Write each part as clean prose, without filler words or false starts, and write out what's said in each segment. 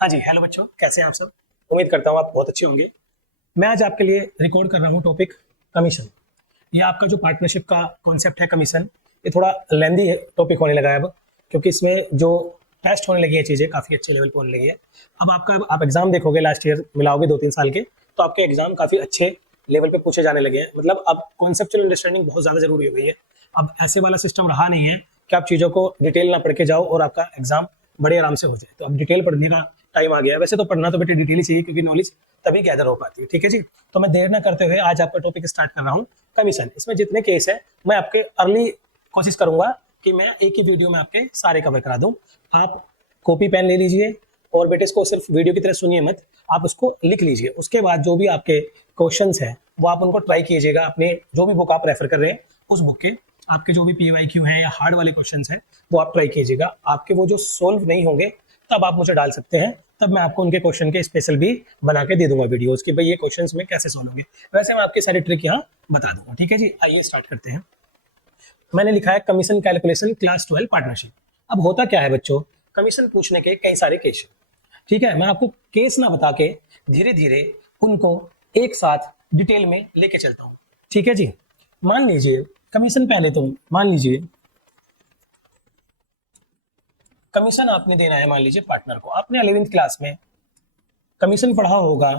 हाँ जी, हेलो बच्चों, कैसे हैं आप सब। उम्मीद करता हूँ आप बहुत अच्छे होंगे। मैं आज आपके लिए रिकॉर्ड कर रहा हूँ टॉपिक कमीशन। ये आपका जो पार्टनरशिप का कॉन्सेप्ट है कमीशन, ये थोड़ा लेंदी टॉपिक होने लगा है अब, क्योंकि इसमें जो टेस्ट होने लगी है चीज़ें काफ़ी अच्छे लेवल पर होने लगी है। अब आप एग्जाम देखोगे, लास्ट ईयर मिलाओगे 2-3 साल के, तो आपके एग्जाम काफ़ी अच्छे लेवल पे पूछे जाने लगे हैं। मतलब अब कॉन्सेप्चुअल अंडरस्टैंडिंग बहुत ज़्यादा जरूरी हो गई है। अब ऐसे वाला सिस्टम रहा नहीं है कि आप चीज़ों को डिटेल ना पढ़ के जाओ और आपका एग्जाम बड़े आराम से हो जाए। तो अब डिटेल पढ़ने का टाइम आ गया है। वैसे तो पढ़ना तो बेटे डिटेल ही चाहिए, क्योंकि नॉलेज तभी गैदर हो पाती है। ठीक है जी, तो मैं देर ना करते हुए आज आपका टॉपिक स्टार्ट कर रहा हूँ कमीशन। इसमें जितने केस है मैं आपके अर्ली कोशिश करूंगा कि मैं एक ही वीडियो में आपके सारे कवर करा दूं। आप कॉपी पेन ले लीजिए और बेटे इसको सिर्फ वीडियो की तरह सुनिए मत, आप उसको लिख लीजिए। उसके बाद जो भी आपके क्वेश्चंस हैं वो आप उनको ट्राई कीजिएगा। अपने जो भी बुक आप रेफर कर रहे हैं उस बुक के आपके जो भी PYQ हैं या हार्ड वाले क्वेश्चंस हैं वो आप ट्राई कीजिएगा। आपके वो जो सोल्व नहीं होंगे तब आप मुझे डाल सकते हैं, तब मैं आपको उनके क्वेश्चन के स्पेशल भी बना के दे दूंगा वीडियोस कि भाई ये क्वेश्चंस में कैसे सॉल्व होंगे। वैसे मैं आपकी सारी ट्रिक यहाँ बता दूंगा। ठीक है जी, आइए स्टार्ट करते हैं। मैंने लिखा है कमीशन कैलकुलेशन क्लास 12 पार्टनरशिप। अब होता क्या है बच्चों, कमीशन पूछने के कई सारे केस। ठीक है, मैं आपको केस ना बता के धीरे धीरे उनको एक साथ डिटेल में लेके चलता हूँ। ठीक है जी, मान लीजिए कमीशन, पहले तो मान लीजिए कमीशन आपने देना है, मान लीजिए पार्टनर को। आपने 11th क्लास में कमीशन पढ़ा होगा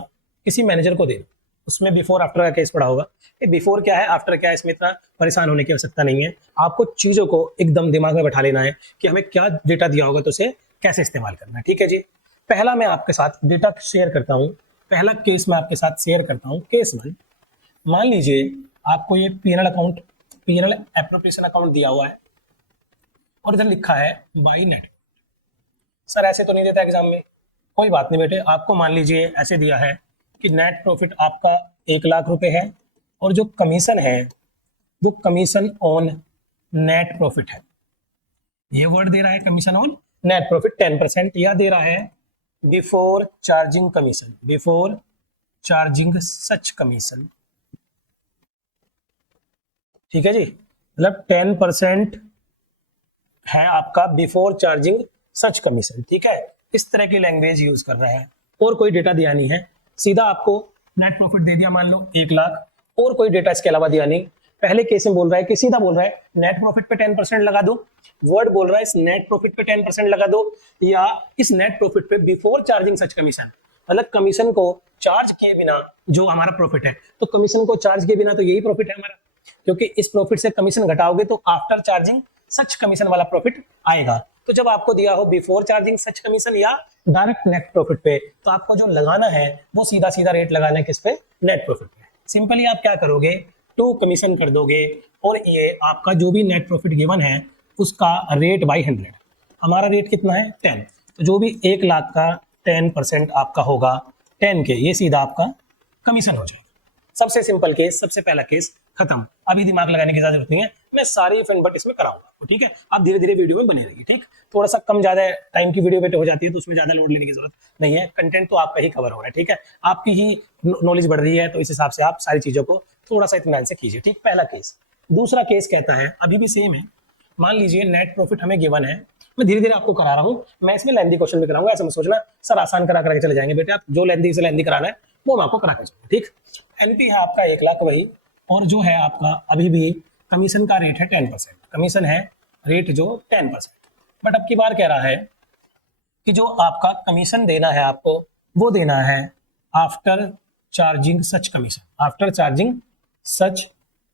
किसी मैनेजर को देना, उसमें बिफोर आफ्टर का केस पढ़ा होगा। ये बिफोर क्या है, आफ्टर क्या है, इसमें इतना परेशान होने की आवश्यकता नहीं है। आपको चीजों को एकदम दिमाग में बैठा लेना है कि हमें क्या डेटा दिया होगा तो उसे कैसे इस्तेमाल करना है। ठीक है जी, पहला मैं आपके साथ डेटा शेयर करता हूँ। पहला केस मैं आपके साथ शेयर करता हूँ, केस 1। मान लीजिए आपको ये पीएनएल एप्रोप्रिएशन अकाउंट दिया हुआ है और इधर लिखा है बाई नेट। सर ऐसे तो नहीं देता एग्जाम में, कोई बात नहीं बेटे, आपको मान लीजिए ऐसे दिया है कि नेट प्रॉफिट आपका 1,00,000 रुपए है और जो कमीशन है वो कमीशन ऑन नेट प्रॉफिट है। ये वर्ड दे रहा है कमीशन ऑन नेट प्रॉफिट 10%, या दे रहा है before charging commission, before charging such commission. ठीक है जी, मतलब 10% है आपका बिफोर चार्जिंग सच कमीशन। ठीक है, इस तरह की लैंग्वेज यूज कर रहा है और कोई डेटा दिया नहीं है। सीधा आपको नेट प्रॉफिट दे दिया, मान लो 1,00,000, और कोई डेटा इसके अलावा दिया नहीं। पहले केस में बोल रहा है कि सीधा बोल रहा है नेट प्रॉफिट पे 10% लगा दो, वर्ड बोल रहा है इस नेट प्रॉफिट पे 10% लगा दो, या इस नेट प्रॉफिट पे बिफोर चार्जिंग सच कमीशन, मतलब कमीशन को चार्ज किए बिना जो हमारा प्रॉफिट है। तो कमीशन को चार्ज किए बिना तो यही प्रॉफिट है हमारा, क्योंकि इस प्रॉफिट से कमीशन घटाओगे तो आफ्टर चार्जिंग सच कमीशन वाला प्रॉफिट आएगा। तो जब आपको दिया हो बिफोर चार्जिंग सच कमीशन या डायरेक्ट नेट प्रॉफिट पे, तो आपको जो लगाना है वो सीधा सीधा रेट लगाना है किस पे, नेट प्रॉफिट पे। सिंपली आप क्या करोगे, टू कमीशन कर दोगे और ये आपका जो भी नेट प्रॉफिट गिवन है उसका रेट बाई 100। हमारा रेट कितना है 10, तो जो भी 1,00,000 का 10% आपका होगा 10 के, ये सीधा आपका कमीशन हो जाएगा। सबसे सिंपल केस, सबसे पहला केस खत्म। अभी दिमाग लगाने की जरूरत नहीं है, मैं सारी इफ एंड बट इसमें कराऊंगा। ठीक है, आप धीरे धीरे वीडियो में बने रहिए। ठीक, थोड़ा सा कम ज्यादा टाइम की वीडियो हो जाती है तो उसमें ज्यादा लोड लेने की जरूरत नहीं है, कंटेंट तो आपका ही कवर हो रहा है। ठीक है, आपकी ही नॉलेज बढ़ रही है, तो इस हिसाब से आप सारी चीजों को थोड़ा सा इत्मीनान से कीजिए। ठीक, पहला केस। दूसरा केस कहता है, अभी भी सेम है, मान लीजिए नेट प्रॉफिट हमें गिवन है। मैं धीरे धीरे आपको करा रहा हूँ, मैं इसमें लेंदी क्वेश्चन भी कराऊंगा, ऐसा मत सोचना सर आसान करा करके चले जाएंगे। बेटे आप जो लेंदी से लेंदी कराना है वो मैं आपको करा कर जाऊंगा। ठीक, एनपी है आपका 1,00,000 वही, और जो है आपका अभी भी कमीशन का रेट है 10%, कमीशन है रेट जो 10%। बट अब की बार कह रहा है कि जो आपका कमीशन देना है आपको वो देना है after charging such commission, after charging such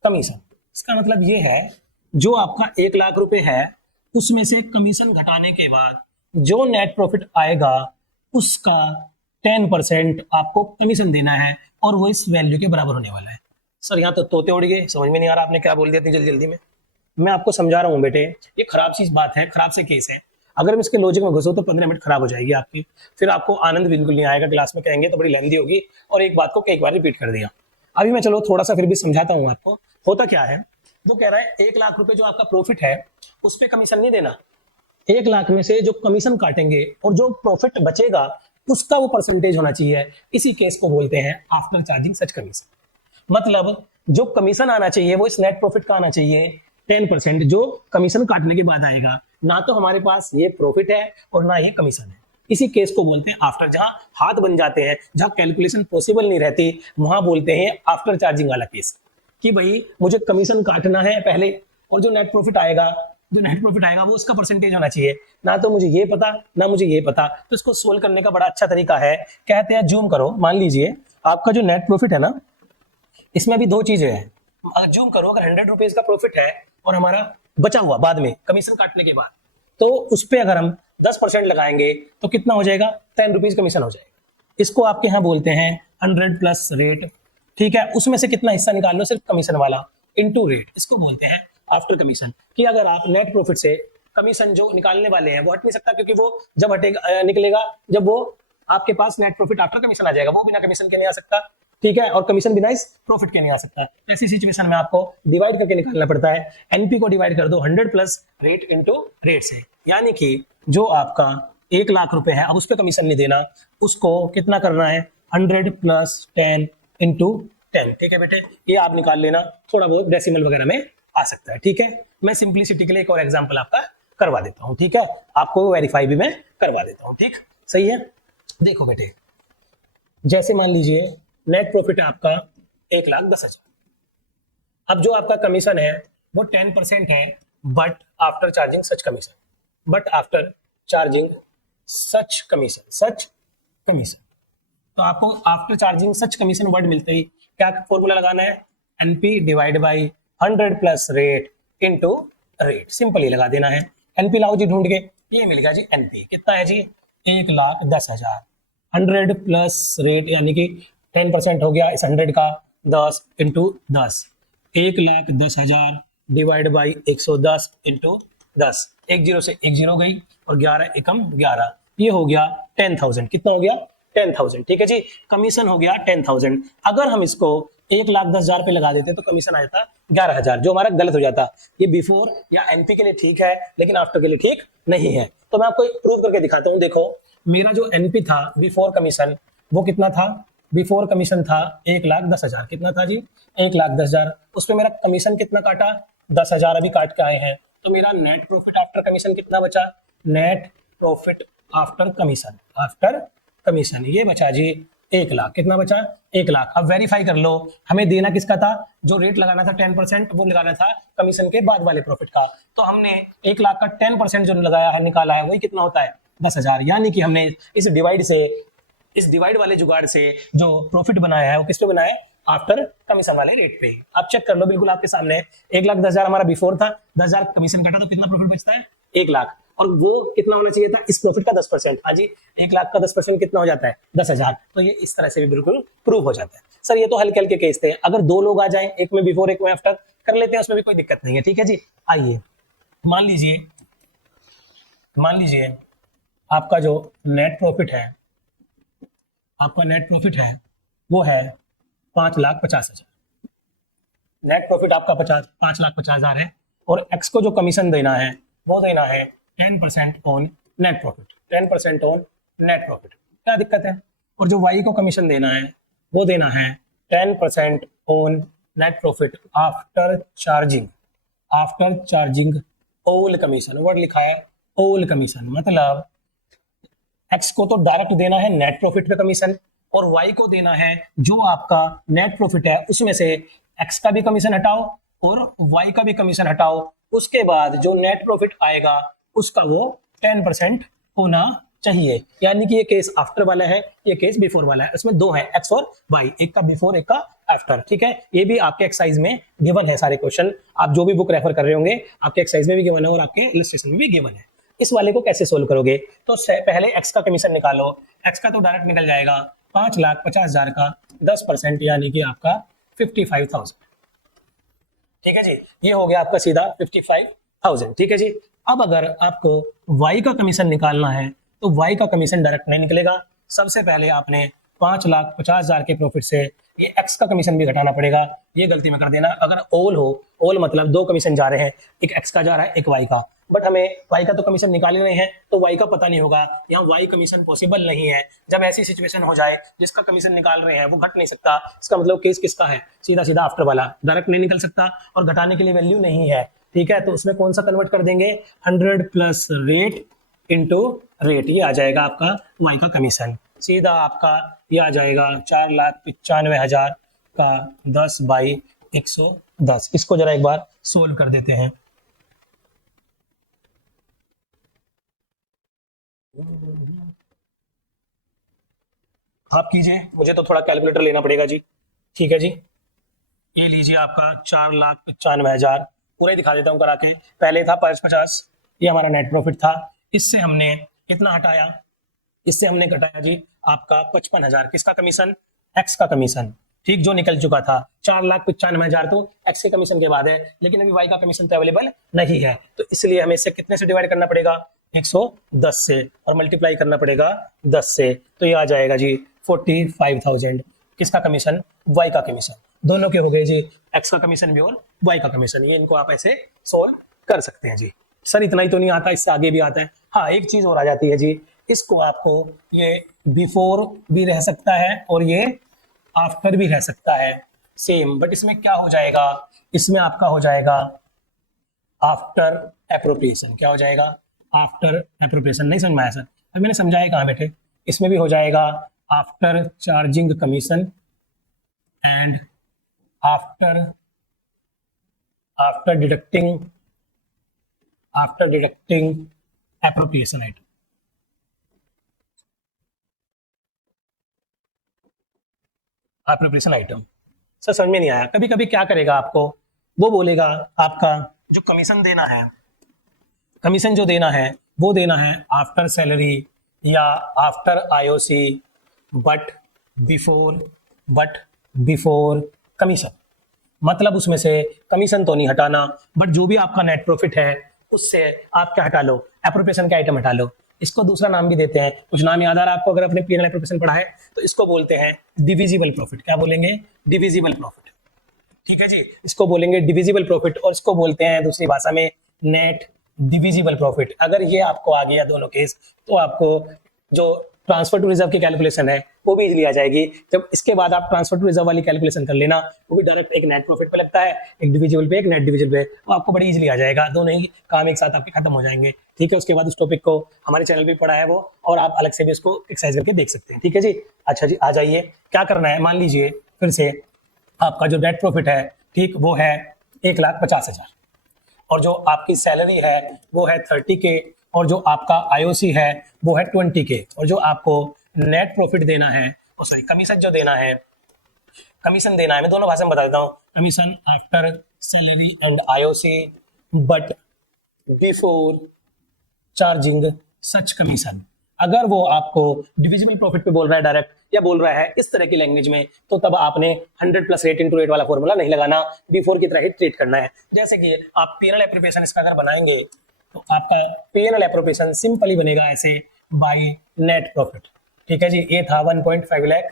commission. इसका मतलब ये है जो आपका 1,00,000 रुपए है उसमें से कमीशन घटाने के बाद जो नेट प्रॉफिट आएगा उसका 10% आपको कमीशन देना है, और वो इस वैल्यू के बराबर होने वाला है। सर यहाँ तो तोते उड़ गए, समझ में नहीं आ रहा आपने क्या बोल दिया इतनी जल्दी जल्दी में। मैं आपको समझा रहा हूँ बेटे, ये खराब सी बात है, खराब से केस है। अगर मैं इसके लॉजिक में घुसूं तो 15 मिनट खराब हो जाएगी आपकी, फिर आपको आनंद बिल्कुल नहीं आएगा। क्लास में कहेंगे तो बड़ी लेंदी होगी और एक बात को कई बार रिपीट कर दिया। अभी मैं चलो थोड़ा सा फिर भी समझाता हूँ आपको। होता क्या है, वो कह रहा है 1,00,000 रुपए जो आपका प्रॉफिट है उस पर कमीशन नहीं देना। 1,00,000 में से जो कमीशन काटेंगे और जो प्रॉफिट बचेगा उसका वो परसेंटेज होना चाहिए। इसी केस को बोलते हैं आफ्टर चार्जिंग सच कमीशन। मतलब जो कमीशन आना चाहिए वो इस नेट प्रॉफिट का आना चाहिए 10%, जो कमीशन काटने के बाद आएगा। ना तो हमारे पास ये प्रॉफिट है और ना ये कमीशन है, इसी केस को बोलते हैं आफ्टर, जहां हाथ बन जाते हैं, जहां कैलकुलेशन पॉसिबल नहीं रहती, वहां बोलते हैं आफ्टर चार्जिंग वाला केस, कि भाई मुझे कमीशन काटना है पहले, और जो नेट प्रॉफिट आएगा वो उसका परसेंटेज होना चाहिए, ना तो मुझे ये पता ना मुझे ये पता। तो इसको सोल्व करने का बड़ा अच्छा तरीका है, कहते हैं जूम करो, मान लीजिए आपका जो नेट प्रॉफिट है ना, इसमें भी दो चीजें हैं। जूम करो, अगर 100 रुपीज का प्रॉफिट है और हमारा बचा हुआ बाद में कमीशन काटने के बाद, तो उस पर अगर हम 10% लगाएंगे तो कितना हो जाएगा, 10 रुपीज कमीशन हो जाएगा। इसको आपके यहाँ बोलते हैं 100 प्लस रेट, ठीक है। उसमें से कितना हिस्सा निकाल लो, सिर्फ कमीशन वाला, इनटू रेट, इसको बोलते हैं आफ्टर कमीशन। कि अगर आप नेट प्रॉफिट से कमीशन जो निकालने वाले हैं वो हट नहीं सकता, क्योंकि वो जब हटेगा निकलेगा जब वो आपके पास नेट प्रॉफिट आफ्टर कमीशन आ जाएगा, वो बिना कमीशन के नहीं आ सकता, ठीक है, और कमीशन बिना इस प्रॉफिट के नहीं आ सकता। ऐसी सिचुएशन में आपको डिवाइड करके निकालना पड़ता है। एनपी को डिवाइड कर दो 100 प्लस रेट इनटू रेट से, यानी कि जो आपका 1 लाख रुपए है, अब उस पर कमीशन नहीं देना, उसको कितना करना है, 100 प्लस 10 इंटू 10, ठीक है बेटे, ये आप निकाल लेना, थोड़ा बहुत डेसिमल वगैरह में आ सकता है, ठीक है। मैं सिंप्लिसिटी के लिए एक और एग्जांपल आपका करवा देता हूं, ठीक है, आपको वेरीफाई भी मैं करवा देता हूं, ठीक, सही है। देखो बेटे, जैसे मान लीजिए नेट प्रॉफिट है आपका 1,10,000, अब जो आपका कमीशन है वो 10% है, but after charging such commission, तो आपको after charging such commission word मिलते ही क्या फॉर्मूला लगाना है, NP divide by 100 plus rate into rate, simple ही लगा देना है। एनपी लाओ जी ढूंढ के, ये मिल गया जी एनपी, कितना है जी 1,10,000, 100 प्लस रेट यानी कि 10% हो गया इस 100 का, 10 इंटू 10, 1,10,000 डिवाइड बाई 110 इंटू 10, एक जीरो से एक जीरो गई और 11 एकम 11, ये हो गया 10,000, कितना हो गया 10,000, ठीक है जी, कमीशन हो गया 10,000। अगर हम इसको 1,10,000 पे लगा देते तो कमीशन आ जाता 11,000, जो हमारा गलत हो जाता। ये बिफोर या एनपी के लिए ठीक है, लेकिन आफ्टर के लिए ठीक नहीं है। तो मैं आपको प्रूव करके दिखाता हूँ। देखो, मेरा जो एनपी था बिफोर कमीशन वो कितना था, बिफोर कमीशन था 1,10,000, कितना था जी 1,10,000, उस पर मेरा कमीशन कितना काटा 10,000 अभी काट के आए हैं, तो मेरा नेट प्रॉफिट आफ्टर कमीशन कितना बचा, नेट प्रॉफिट आफ्टर कमीशन ये बचा जी 1 लाख, कितना बचा 1 लाख। अब वेरीफाई कर लो, हमें देना किसका था, जो रेट लगाना था 10% वो लगाना था कमीशन के बाद वाले प्रॉफिट का, तो हमने 1 लाख का 10% जो लगाया है निकाला है वही कितना होता है 10,000, यानी कि हमने इस डिवाइड वाले जुगाड़ से जो प्रॉफिट बनाया है वो किस पे बनाया है, आफ्टर कमीशन वाले रेट पे। आप चेक कर लो, बिल्कुल आपके सामने 1,10,000 हमारा बिफोर था, 10,000 कमीशन काटा तो कितना प्रॉफिट बचता है 1 लाख, और वो कितना होना चाहिए था इस प्रॉफिट का 10%, हाँ जी 1 लाख का 10% कितना हो जाता है 10,000। तो ये इस तरह से भी बिल्कुल प्रूव हो जाता है। सर ये तो हल्के हल्के केस थे, अगर दो लोग आ जाएं, एक में बिफोर एक में आफ्टर कर लेते हैं, उसमें भी कोई दिक्कत नहीं है, ठीक है जी। आइए मान लीजिए आपका जो नेट प्रॉफिट है वो है 5,50,000, नेट प्रॉफिट आपका 5,50,000 है, और एक्स को जो कमीशन देना है वो देना है 10% on net profit, 10% on net profit, क्या दिक्कत है। और जो वाई को कमीशन देना है वो देना है 10% on net profit after charging all commission, word लिखा है ऑल कमीशन, मतलब एक्स को तो डायरेक्ट देना है नेट प्रॉफिट पे कमीशन, और वाई को देना है जो आपका नेट प्रॉफिट है उसमें से एक्स का भी कमीशन हटाओ और वाई का भी कमीशन हटाओ, उसके बाद जो नेट प्रॉफिट आएगा उसका वो 10% होना चाहिए। यानी कि ये केस आफ्टर वाला है, ये केस बिफोर वाला है, इसमें दो है एक्स और वाई, एक का बिफोर एक का आफ्टर, ठीक है। ये भी आपके एक्सरसाइज में गिवन है, सारे क्वेश्चन आप जो भी बुक रेफर कर रहे होंगे आपके एक्सरसाइज में भी गिवन है और आपके इलस्ट्रेशन में भी गिवन है। इस वाले को कैसे सोल्व करोगे, तो पहले एक्स का कमीशन निकालो, एक्स का तो डायरेक्ट निकल जाएगा 5,50,000 का 10% यानी कि आपका 55,000, ठीक है जी, ये हो गया आपका सीधा 55,000, ठीक है जी। अब अगर आपको वाई का कमीशन निकालना है तो वाई का कमीशन डायरेक्ट नहीं निकलेगा, सबसे पहले आपने 5,50,000 के प्रॉफिट से ये एक्स का कमीशन भी घटाना पड़ेगा, ये गलती में कर देना। अगर ऑल मतलब दो कमीशन जा रहे हैं, एक एक्स का जा रहा है एक वाई का, बट हमें वाई का तो कमीशन निकाले नहीं है तो वाई का पता नहीं होगा, यहाँ वाई कमीशन पॉसिबल नहीं है। जब ऐसी सिचुएशन हो जाए जिसका कमीशन निकाल रहे हैं वो घट नहीं सकता, इसका मतलब केस किसका है, सीधा आफ्टर वाला, डायरेक्ट नहीं निकल सकता और घटाने के लिए वैल्यू नहीं है, ठीक है। तो उसमें कौन सा कन्वर्ट कर देंगे, 100 प्लस रेट इंटू रेट, ये आ जाएगा आपका वाई का कमीशन। सीधा आपका ये आ जाएगा 4,95,000 का 10/110। इसको जरा एक बार सोल्व कर देते हैं। आप कीजिए, मुझे तो थोड़ा कैलकुलेटर लेना पड़ेगा जी। ठीक है जी, ये लीजिए आपका 4,95,000, पूरा ही दिखा देता हूँ करा के। पहले था 50, ये हमारा नेट प्रॉफिट था। इससे हमने कितना हटाया, इससे हमने घटाया जी आपका 55,000, किसका कमीशन, एक्स का कमीशन। ठीक, जो निकल चुका था 4,95,000 तो एक्स के कमीशन के बाद है, लेकिन अभी वाई का कमीशन तो अवेलेबल नहीं है, तो इसलिए हमें इससे कितने से डिवाइड करना पड़ेगा, 110 से, और मल्टीप्लाई करना पड़ेगा 10 से, तो ये आ जाएगा जी 45,000। किसका कमीशन, वाई का कमीशन। दोनों के हो गए जी, एक्स का कमीशन भी और वाई का कमीशन। ये इनको आप ऐसे सोल्व कर सकते हैं जी। सर इतना ही तो नहीं आता, इससे आगे भी आता है। हाँ, एक चीज और आ जाती है जी, इसको आपको ये बिफोर भी रह सकता है और ये आफ्टर भी रह सकता है सेम, बट इसमें क्या हो जाएगा, इसमें आपका हो जाएगा आफ्टर एप्रोप्रिएशन। क्या हो जाएगा, आफ्टर एप्रोप्रिएशन। नहीं समझ में आया सर, अभी मैंने समझाया कहाँ बेटे। इसमें भी हो जाएगा after charging commission and after after deducting appropriation item. Appropriation item sir समझ में नहीं आया। कभी कभी क्या करेगा आपको, वो बोलेगा आपका जो कमीशन देना है, कमीशन जो देना है वो देना है आफ्टर सैलरी या after IOC but before commission. मतलब उसमें से कमीशन तो नहीं हटाना, बट जो भी आपका नेट प्रॉफिट है उससे आप क्या हटा लो, एप्रोप्रिएशन के आइटम हटा लो। इसको दूसरा नाम भी देते हैं, कुछ नाम याद आ रहा है आपको अगर अपने पीएनएल एप्रोप्रिएशन पढ़ा है तो इसको बोलते हैं डिविजिबल प्रॉफिट। क्या बोलेंगे, डिविजिबल प्रॉफिट। ठीक है जी, इसको बोलेंगे डिविजिबल प्रॉफिट, और इसको बोलते हैं दूसरी भाषा में नेट डिविजिबल प्रॉफिट। अगर ये आपको आ गया दोनों केस, तो आपको जो ट्रांसफर टू रिजर्व की कैलकुलेशन है वो भी इजीली आ जाएगी। जब इसके बाद आप ट्रांसफर टू रिजर्व वाली कैलकुलेशन कर लेना, वो भी डायरेक्ट एक नेट प्रॉफिट पे लगता है, एक डिविजिबल पे, एक नेट डिविजिबल पे, वो आपको बड़ी इजीली आ जाएगा। दोनों ही काम एक साथ आपके खत्म हो जाएंगे। ठीक है, उसके बाद उस टॉपिक को हमारे चैनल पे पढ़ा है वो, और आप अलग से भी उसको एक्सरसाइज करके देख सकते हैं। ठीक है जी, अच्छा जी, आ जाइए। क्या करना है, मान लीजिए फिर से आपका जो नेट प्रॉफिट है, ठीक, वो है 1,50,000, और जो आपकी सैलरी है वो है 30K, और जो आपका आईओसी है वो है 20K, और जो आपको नेट प्रॉफिट देना है, और सॉरी कमीशन जो देना है, कमीशन देना है, मैं दोनों भाषा में बता देता हूँ, commission after salary and IOC but before charging such commission. अगर वो आपको डिविजिबल प्रॉफिट पे बोल रहा है डायरेक्ट, या बोल रहा है इस तरह की लैंग्वेज में, तो तब आपने 100 प्लस रेट इंटू रेट वाला फॉर्मूला नहीं लगाना, बिफोर की तरह ही ट्रीट करना है। जैसे कि आप पीएनएल एप्रोप्रिएशन इसका अगर बनाएंगे तो आपका पीएनएल एप्रोप्रिएशन सिंपली बनेगा ऐसे, बाय नेट प्रॉफिट। ठीक है जी, ये था 1.5 लाख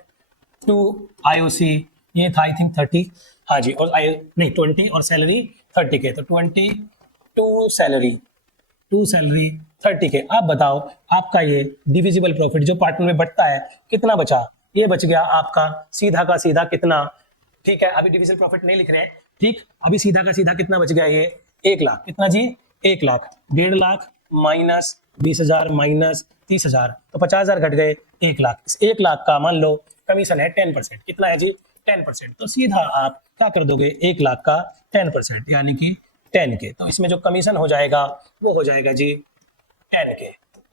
टू आईओसी, ये था आई थिंक 30, हाँ जी, और नहीं 20, और सैलरी 30K, तो 20 टू सैलरी 30K। आप बताओ आपका ये डिविजिबल प्रॉफिट जो पार्टनर में बढ़ता है कितना बचा, ये बच गया आपका सीधा का सीधा कितना। ठीक है, अभी डिविजिबल प्रॉफिट नहीं लिख रहे हैं, ठीक, अभी सीधा का सीधा कितना बच गया, ये 1 लाख। कितना जी, 1 लाख। 1.5 लाख माइनस 20,000 माइनस 30,000, तो 50,000 घट गए, 1 लाख। इस 1 लाख का मान लो कमीशन है 10%, कितना है जी, 10%, तो सीधा आप क्या कर दोगे, 1 लाख का 10%, यानी कि 10K। तो इसमें जो कमीशन हो जाएगा वो हो जाएगा जी 10K,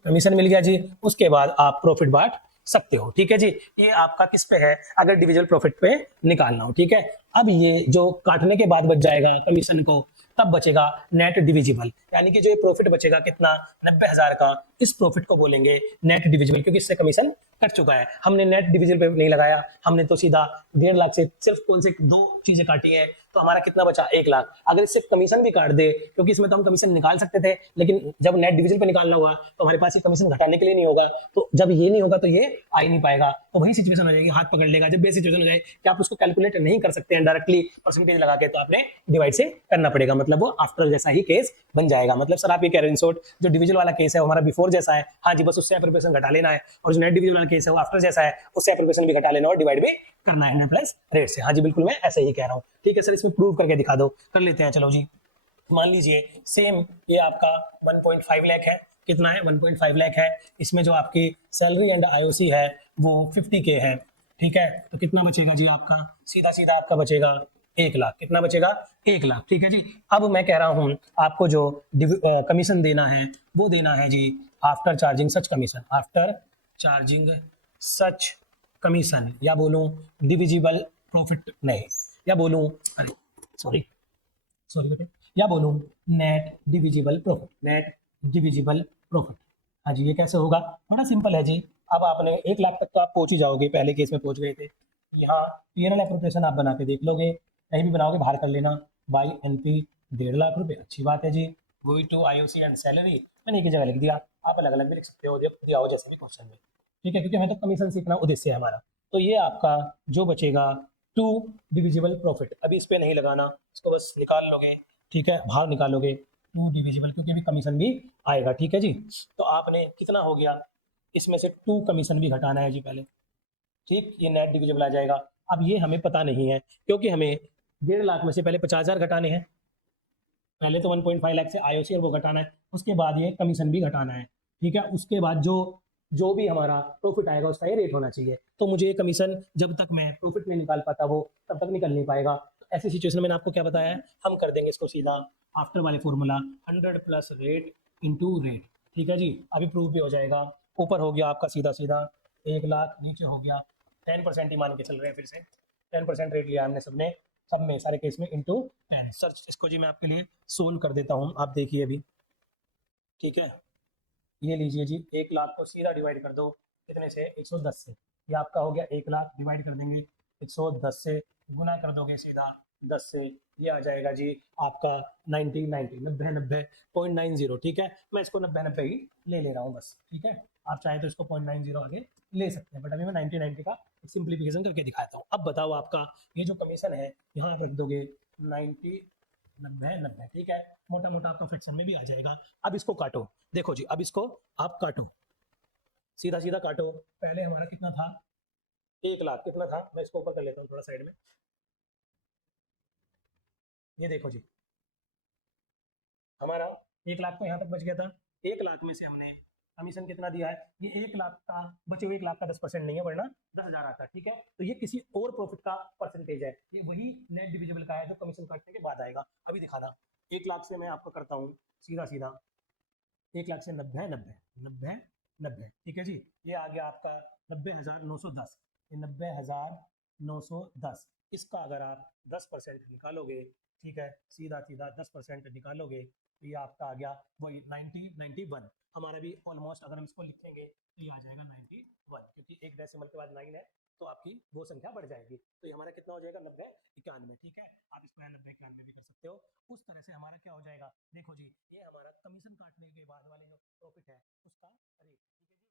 कमीशन मिल गया जी। उसके बाद आप प्रॉफिट बांट सकते हो। ठीक है जी, ये आपका किस पे है, अगर डिविजिबल प्रॉफिट पे निकालना हो। ठीक है, अब ये जो काटने के बाद बच जाएगा कमीशन को, तब बचेगा नेट डिविजिबल, यानी कि जो ये प्रॉफिट बचेगा कितना, 90,000 का, इस प्रॉफिट को बोलेंगे नेट डिविजिबल, क्योंकि इससे कमीशन कट चुका है। हमने नेट डिविजिबल पे नहीं लगाया, हमने तो सीधा 1.5 लाख से सिर्फ कौन से 2 चीजें काटी है, तो हमारा कितना बचा, 1 लाख। अगर इससे कमीशन भी काट दे, क्योंकि इसमें तो हम कमीशन निकाल सकते थे, लेकिन जब नेट डिविजन पे निकालना होगा तो हमारे पास ये कमीशन घटाने के लिए नहीं होगा, तो जब ये नहीं होगा तो ये आ ही नहीं पाएगा। तो वही सिचुएशन हो जाएगी, हाथ पकड़ लेगा। जब ये सिचुएशन हो जाए कि आप उसको कैलकुलेट नहीं कर सकते हैं डायरेक्टली परसेंटेज लगा के, तो आपने डिवाइड से करना पड़ेगा, मतलब वो आफ्टर जैसा ही केस बन जाएगा। मतलब सर आप ये कह रहे हैं शॉर्ट, जो डिविजन वाला केस है वो हमारा बिफोर जैसा है, हाँ जी, बस उससे एप्रोप्रिएशन घटा लेना है, और जो नेट डिविजन वाला केस है वो आफ्टर जैसा है, उससे एप्रोप्रिएशन भी घटा लेना और डिवाइड भी करना है प्लस रेट से। हाँ जी, बिल्कुल मैं ऐसे ही कह रहा हूँ। ठीक है सर, इसमें प्रूव करके दिखा दो, कर लेते हैं। चलो जी, मान लीजिए सेम ये आपका 1.5 लाख है, कितना है 1.5 लाख है। इसमें जो आपकी सैलरी एंड आईओसी है वो 50K है, ठीक है। तो कितना बचेगा जी आपका, सीधा सीधा आपका बचेगा 1 लाख। कितना बचेगा, 1 लाख, ठीक है जी। अब मैं कह रहा हूं आपको जो कमीशन देना है वो देना है जी after charging such commission, after charging such commission, या बोलूं डिविजिबल प्रॉफिट, नहीं, या बोलूं, अरे सॉरी सॉरी बेटे, या बोलूं net divisible profit, net divisible profit. हाँ जी, ये कैसे होगा, बड़ा सिंपल है जी। अब आपने 1 लाख तक तो आप पहुंच ही जाओगे, पहले केस में पहुंच गए थे। यहाँ पीएनएल एप्रोप्रिएशन आप बना के देख लोगे, कहीं भी बनाओगे बाहर कर लेना। बाई एनपी 1.5 लाख रुपए, अच्छी बात है जी। गोई टू आईओसी एंड सैलरी मैंने एक ही जगह लिख दिया, आप अलग अलग भी लिख सकते हो, जब दिया हो जैसे भी क्वेश्चन में, ठीक है, क्योंकि हमें तो कमीशन सीखना उद्देश्य है हमारा। तो ये आपका जो बचेगा टू डिविजिबल प्रॉफिट, अभी इस पे नहीं लगाना, इसको बस निकाल लोगे, ठीक है, बाहर निकालोगे टू डिविजिबल, क्योंकि अभी कमीशन भी आएगा, ठीक है जी। तो आपने कितना हो गया, इसमें से टू कमीशन भी घटाना है जी पहले, ठीक, ये नेट डिविजिबल आ जाएगा। अब ये हमें पता नहीं है, क्योंकि हमें 1.5 लाख में से पहले 50,000 घटाने हैं, पहले तो 1.5 लाख से आईओसी और वो घटाना है, उसके बाद ये कमीशन भी घटाना है, ठीक है। उसके बाद जो जो भी हमारा प्रॉफिट आएगा उसका ये रेट होना चाहिए। तो मुझे ये कमीशन जब तक मैं प्रॉफिट नहीं निकाल पाता वो तब तक निकल नहीं पाएगा। तो ऐसी सिचुएशन में मैंने आपको क्या बताया है, हम कर देंगे इसको सीधा आफ्टर वाले formula 100 plus rate into rate, ठीक है जी। अभी प्रूफ भी हो जाएगा। ऊपर हो गया आपका सीधा सीधा 1 लाख, नीचे हो गया 10% ही मान के चल रहे हैं, फिर से 10% रेट लिया हमने सबने, सब में सारे केस में इंटू 10। सर्च इसको जी मैं आपके लिए सोल्व कर देता हूँ, आप देखिए अभी, ठीक है। ये लीजिए जी, 1 लाख को सीधा डिवाइड कर दो कितने से, 110 से। ये आपका हो गया 1 लाख, डिवाइड कर देंगे 110 से, गुना कर दोगे सीधा 10 से, ये आ जाएगा जी आपका 90 90 90 90.90, ठीक है। मैं इसको 90 90 ही ले रहा हूँ बस, ठीक है। आप चाहे तो इसको 0.90 आगे ले सकते हैं, बट अभी मैं 90 90 का सिंप्लीफिकेशन करके दिखाता हूँ। अब बताओ आपका ये जो कमीशन है यहाँ आप रख दोगे 90 90 90, ठीक है, मोटा मोटा आपका फ्रैक्शन में भी आ जाएगा। अब इसको काटो, देखो जी, अब इसको आप काटो, सीधा सीधा काटो। पहले हमारा कितना था, 1 लाख, कितना था, मैं इसको ऊपर कर लेता हूँ थोड़ा साइड में, ये देखो जी, हमारा 1 लाख तो यहाँ तक बच गया था। 1 लाख में से हमने कमीशन कितना दिया है, ये 1 लाख का बचे हुए 1 लाख का 10% नहीं है, वरना 10,000 आता है, ठीक है। तो ये किसी और प्रॉफिट का परसेंटेज है, ये वही नेट डिविजिबल का है जो कमीशन काटने के बाद आएगा। अभी दिखाना, 1 लाख से मैं आपको करता हूँ सीधा सीधा, 1 लाख से 90 90 90 90, ठीक है जी। ये आ गया आपका 90,910, ये 90,910, इसका अगर आप 10% निकालोगे, ठीक है, सीधा सीधा 10% निकालोगे तो ये आपका आ गया वही 90 91। हमारा भी ऑलमोस्ट अगर हम इसको लिखेंगे तो ये आ जाएगा 91, क्योंकि एक डेसिमल के बाद 9 है तो आपकी वो संख्या बढ़ जाएगी। तो ये हमारा कितना हो जाएगा 90 91, ठीक है। आप इसको 90 91 भी कर सकते हो। उस तरह से हमारा क्या हो जाएगा, देखो जी, ये हमारा कमीशन काटने के बाद वाले जो प्रॉफिट है उसका रेट, ठीक है जी।